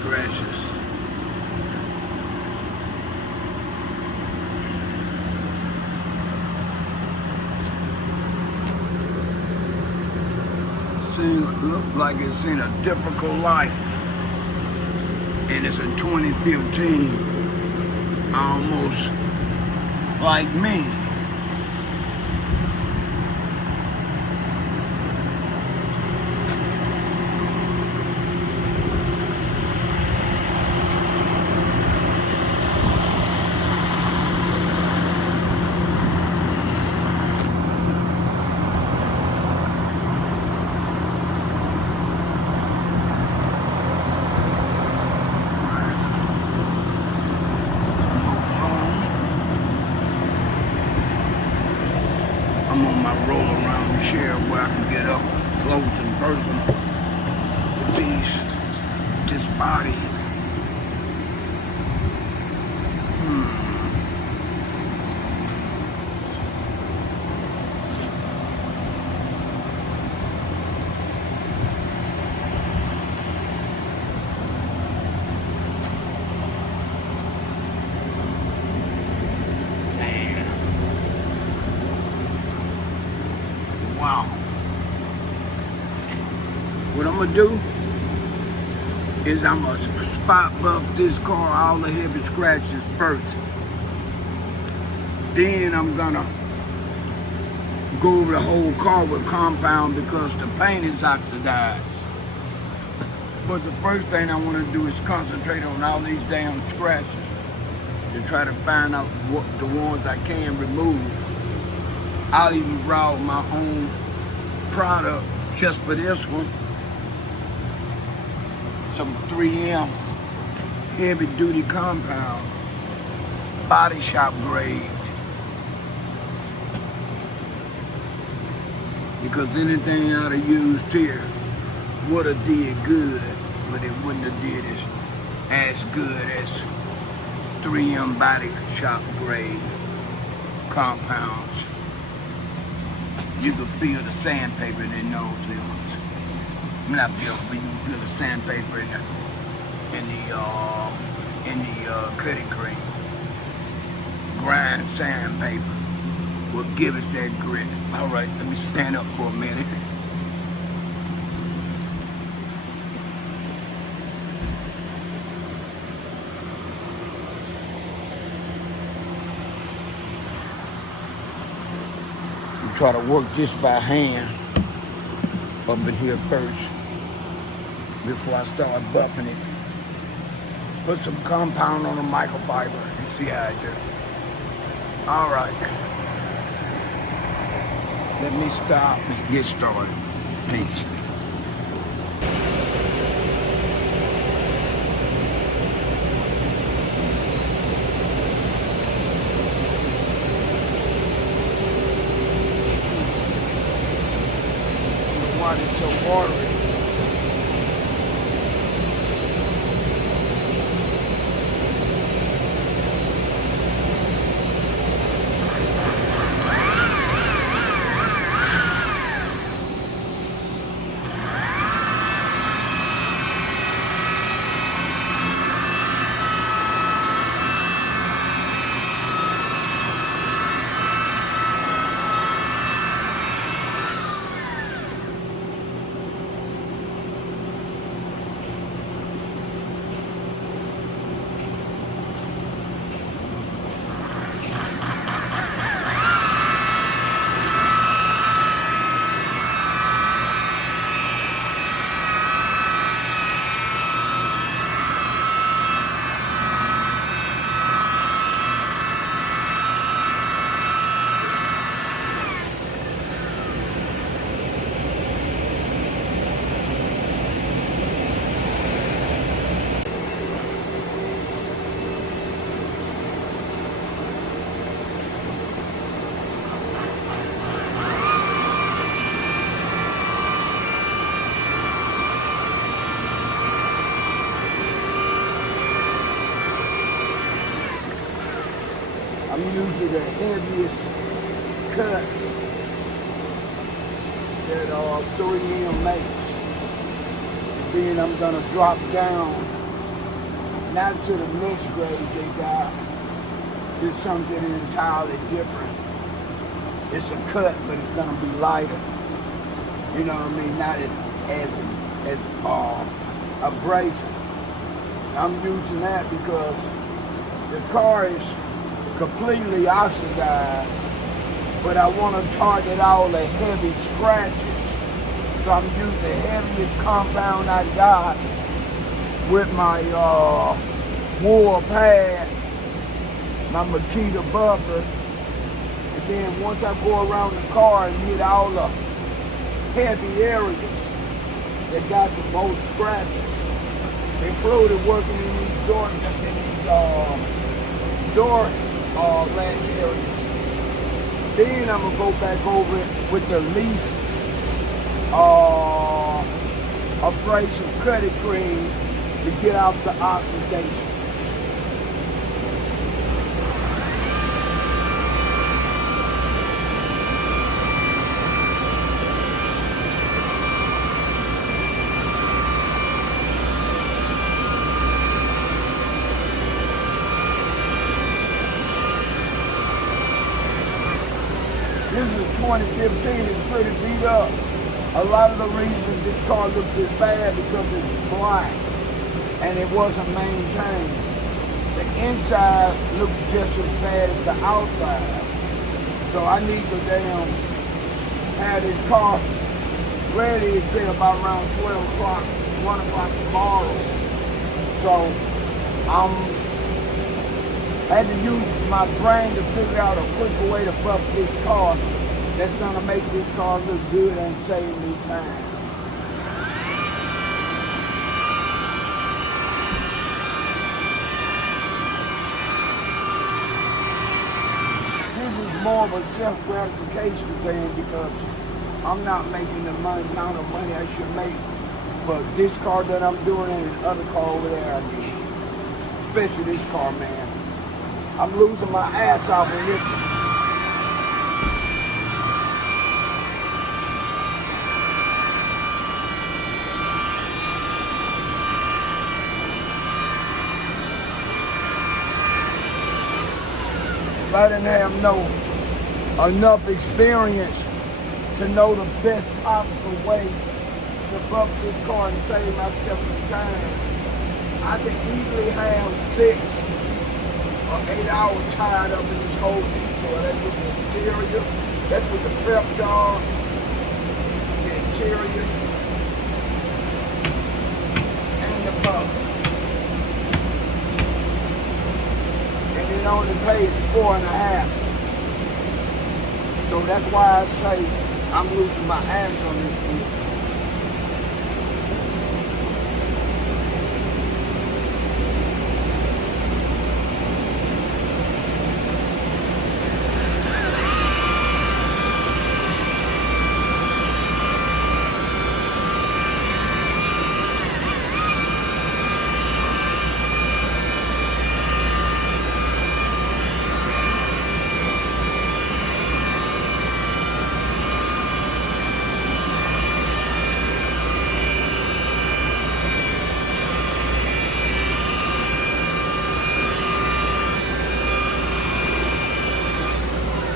scratches. Look like it's in a difficult life, and it's a 2015, almost like me. I'm on my roll around chair where I can get up close and personal with this body. Wow. What I'm gonna do is I'm gonna spot buff this car, all the heavy scratches first. Then I'm gonna go over the whole car with compound because the paint is oxidized. But the first thing I wanna do is concentrate on all these damn scratches to try to find out what the ones I can remove. I'll even draw my own product just for this one. Some 3M heavy duty compound, body shop grade. Because anything I'd have used here would have did good, but it wouldn't have did as good as 3M body shop grade compounds. You can feel the sandpaper in those hills. I mean, not feel, but you can feel the sandpaper in the cutting cream. Grind sandpaper will give us that grit. All right, let me stand up for a minute. Try to work this by hand up in here first before I start buffing it. Put some compound on the microfiber and see how I do. All right. Let me stop and get started. Peace. Why it's so watery. I'm using the heaviest cut that 3M makes. Then I'm gonna drop down not to the next grade they got, to something entirely different. It's a cut, but it's gonna be lighter. You know what I mean? Not as abrasive. I'm using that because the car is completely oxidized, but I want to target all the heavy scratches. So I'm using the heaviest compound I got with my wool pad, my Makita buffer, and then once I go around the car and hit all the heavy areas that got the most scratches, they floated working in these door latch areas. Then I'm gonna go back over it with the least abrasive cutting cream to get out the oxidation. This is 2015, it's pretty beat up. A lot of the reasons this car looks this bad because it's black and it wasn't maintained. The inside looks just as bad as the outside. So I need to have this car ready to say about around 12 o'clock, 1 o'clock tomorrow. So I had to use my brain to figure out a quicker way to buff this car that's gonna make this car look good and save me time. This is more of a self-gratification thing because I'm not making the amount of money I should make. But this car that I'm doing and the other car over there I need. Especially this car, man. I'm losing my ass off in this one. If I didn't have enough experience to know the best possible way to buff this car and save myself some time, I could easily have 6 or 8 hours tied up in this whole detail. That's with the interior, that's with the prep job, the interior, and the buff. And it only pays $4.5. So that's why I say I'm losing my ass on this deal.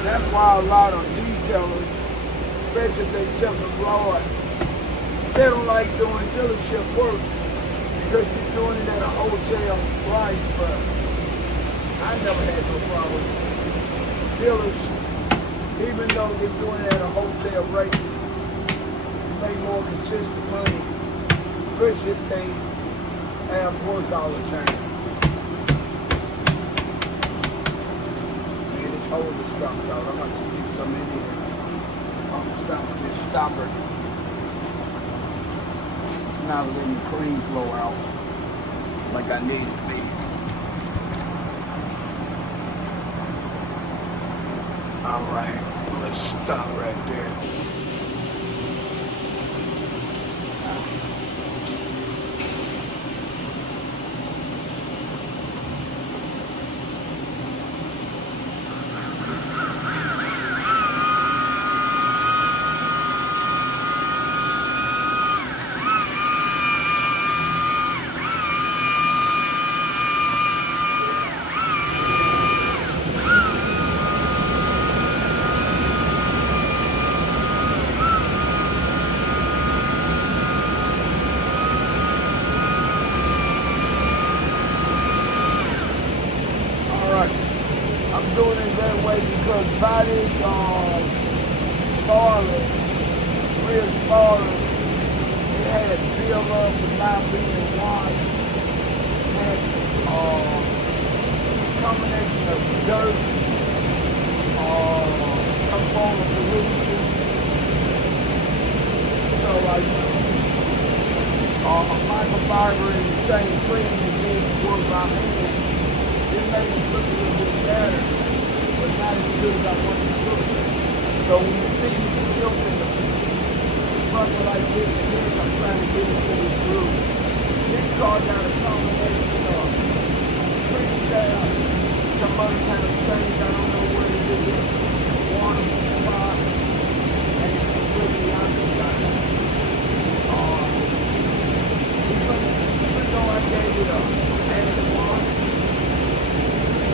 That's why a lot of detailers, especially if they self-employed, they don't like doing dealership work because you're doing it at a wholesale price. But I never had no problem. Dealers, even though they're doing it at a wholesale rate, make more consistent money, especially if they have work all the time. Hold the stop out. I'm going to keep some in here. I'm going to stop with this stopper. Not letting the clean flow out like I need it to be. Alright, let's stop right there. that way because bodies are spoiling, real spoiling. It had built up and not being washed. It had combination of dirt, some form of pollution. So I use a microfiber in the same clean as this work by hand. It made it look a little bit better, but not as good as I want it to look. So when you see me tilting the bucket like this, here I'm trying to get it to the groove. This car got a combination of Tree Sap, some other kind of things, I don't know what it is, water spot, and it's completely oxidized. Even though I gave it a hand wash,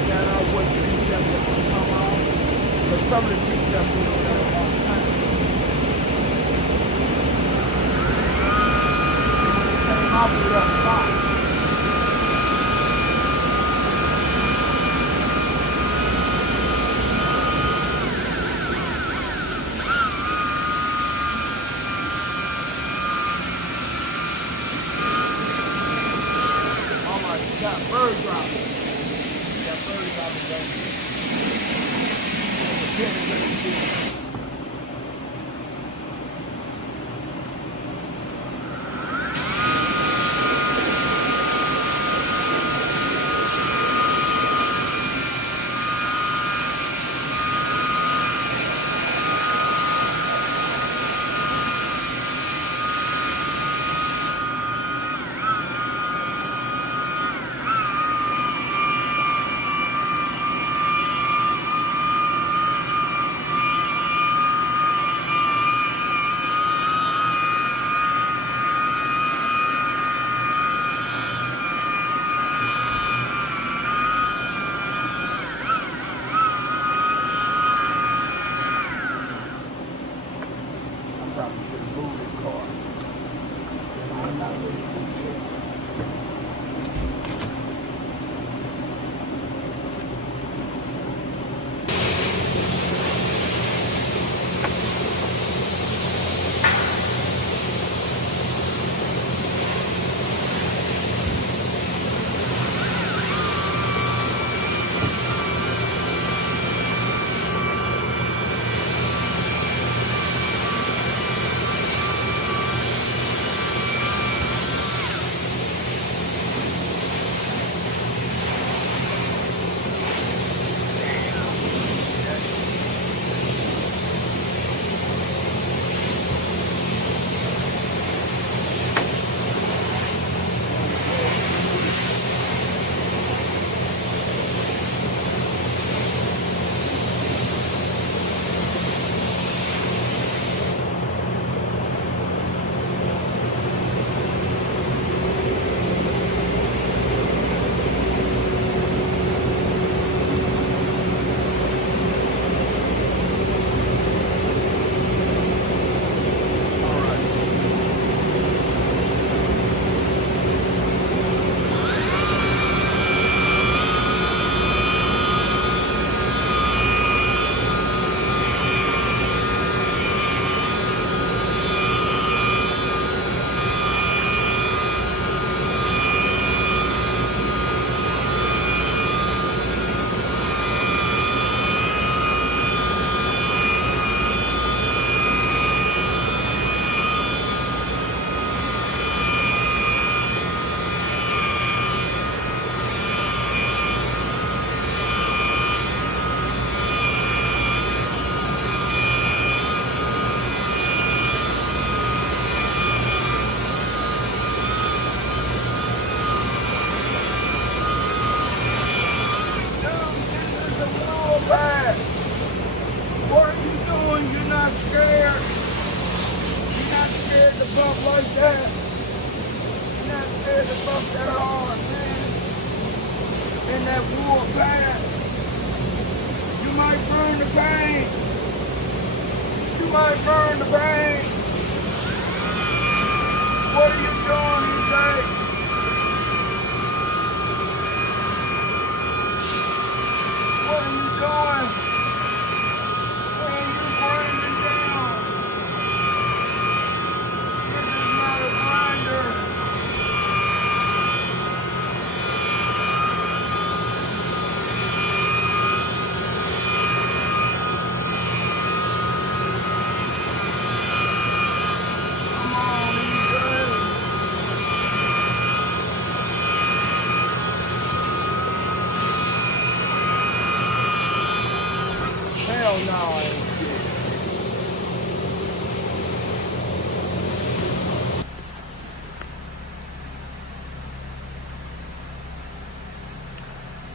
got out what Tree Sap was going to come off, but some of the Tree Sap we don't have a long time. And when it came off, it left hot. Got bird dropping. Got bird dropping down here. Bump like that. You're not scared to bump that hard, man. In that wool pad. You might burn the paint. You might burn the paint. What are you doing, you say? What are you doing?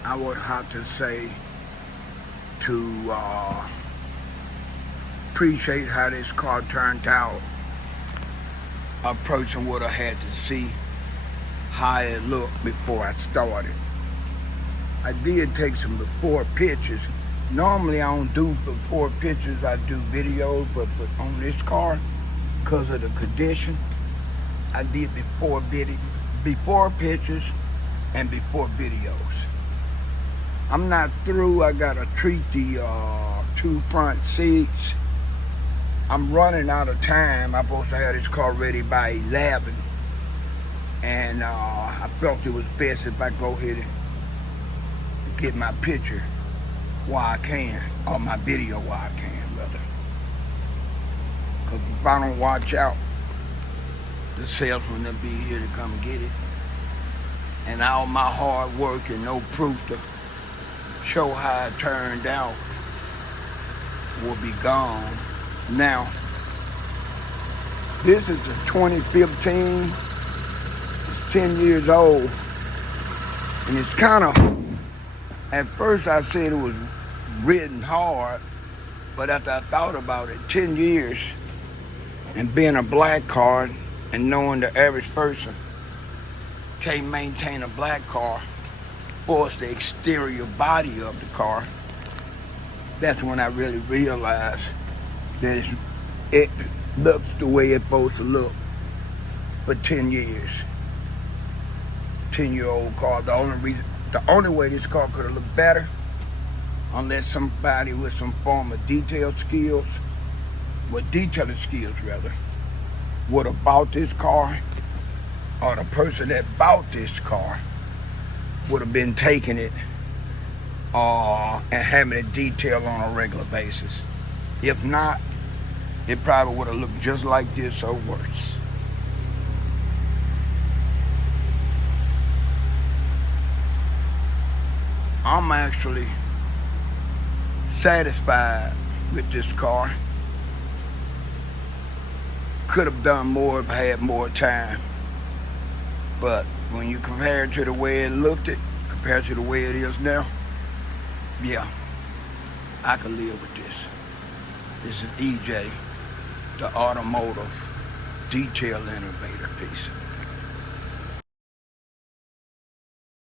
I would have to say to appreciate how this car turned out, a person would have had to see how it looked before I started. I did take some before pictures. Normally I don't do before pictures, I do videos, but on this car, because of the condition, I did before pictures and before videos. I'm not through. I gotta treat the 2 front seats. I'm running out of time. I'm supposed to have this car ready by 11, and I felt it was best if I go ahead and get my picture while I can, or my video while I can, rather. Because if I don't watch out, the salesman will be here to come get it, and all my hard work and no proof to show how it turned out will be gone. Now, this is a 2015. It's 10 years old, and it's kind of, at first I said it was written hard, but after I thought about it, 10 years and being a black car and knowing the average person can't maintain a black car for the exterior body of the car, that's when I really realized that it looks the way it's supposed to look for 10 years. 10-year-old car. The only way this car could have looked better, unless somebody with some form of detailing skills rather, would have bought this car, or the person that bought this car would have been taking it and having it detailed on a regular basis. If not, it probably would have looked just like this or worse. I'm actually satisfied with this car. Could have done more if I had more time. But when you compare it to the way it looked compared to the way it is now, yeah, I can live with this. This is EJ, the automotive detail innovator piece.